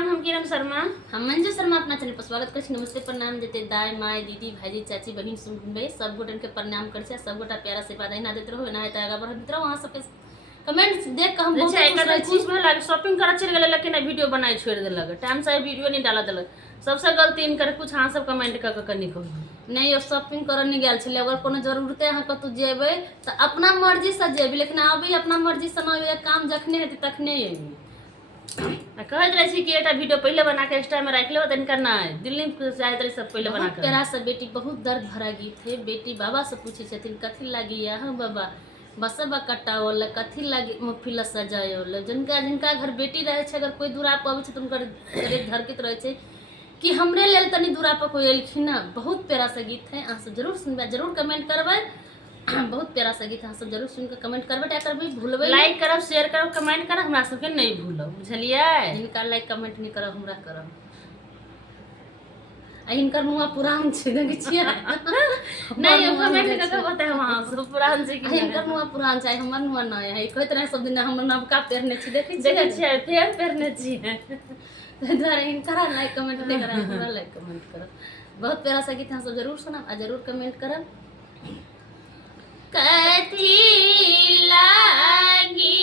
प्रणाम। हम किरण शर्मा, हम मंजू शर्मा अपना चैनल पर स्वागत कर छी। नमस्ते प्रणाम देते दाई माय दीदी भाईजी चाची बहन सुन भाई सब गोटन के प्रणाम कर छी। सब गोटा प्यारा से बात ना देते रहो ना है आगा बढ़त रहो। वहां सबके कमेंट्स देख के हम बहुत खुश रह छी। खुश भेल, शॉपिंग करे चल गेल लेकिन वीडियो बनाई छोड़ देलक, टाइम से वीडियो नहीं डाला देलक। सबसे गलती इनकर कुछ हां सब कमेंट क के कनी कहू नहीं अब शॉपिंग करे नहीं गेल छले। अगर कोनो जरूरते अहाँ कतौ जेबै त अपना मर्जी से जेबै, लेकिन आबै अपना मर्जी से ना आबै, काम जखने हेतै तखने एबै। कहत रहे छी कि एटा वीडियो पहले बना के इंस्टा में रख लेब त इनकर ना दिल्ली में जाइत रहे सब पहले बना के। प्यारा सा बेटी बहुत दर्द भरा गीत है। बेटी बाबा से पूछे छथिन कथी लागी हां बाबा बसबा कटावल कथी लागी मुफिला सजावल। जिनका जिनका घर बेटी रहे छे, अगर कोई दूरा पर आबै छे त उनकर हृदय धड़कत रहे छे कि हमरे लेल तनी दूरा पर कोई एलखिन ना। बहुत प्यारा सा गीत है, अहाँ सब जरूर सुनबे, जरूर कमेंट करबे। बहुत प्यारा सा गीत अहाँ सब जरूर सुन के कमेंट करबे। क्या करबे भूलबे लाइक करब, शेयर करब, कमेंट करब, हमरा सबके नहीं भूलब, बुझलिए। जिनका लाइक कमेंट नहीं करब हमरा करब। आ इनकर मुआ पुरान छे देखे छियै। नहीं कमेंट करके बताए वहां से पुरान छै कि इनकर मुआ पुरान छै, हमर मुआ नया है। कहत रहे सब दिन हम नवका पहनने छी, देखे छियै फेर पहनने छियै। द्वारा इनकरा लाइक कमेंट नहीं करब, हमरा लाइक कमेंट करब। बहुत प्यारा सा गीत अहाँ सब जरूर सुनब आ जरूर कमेंट करब। कथी लागी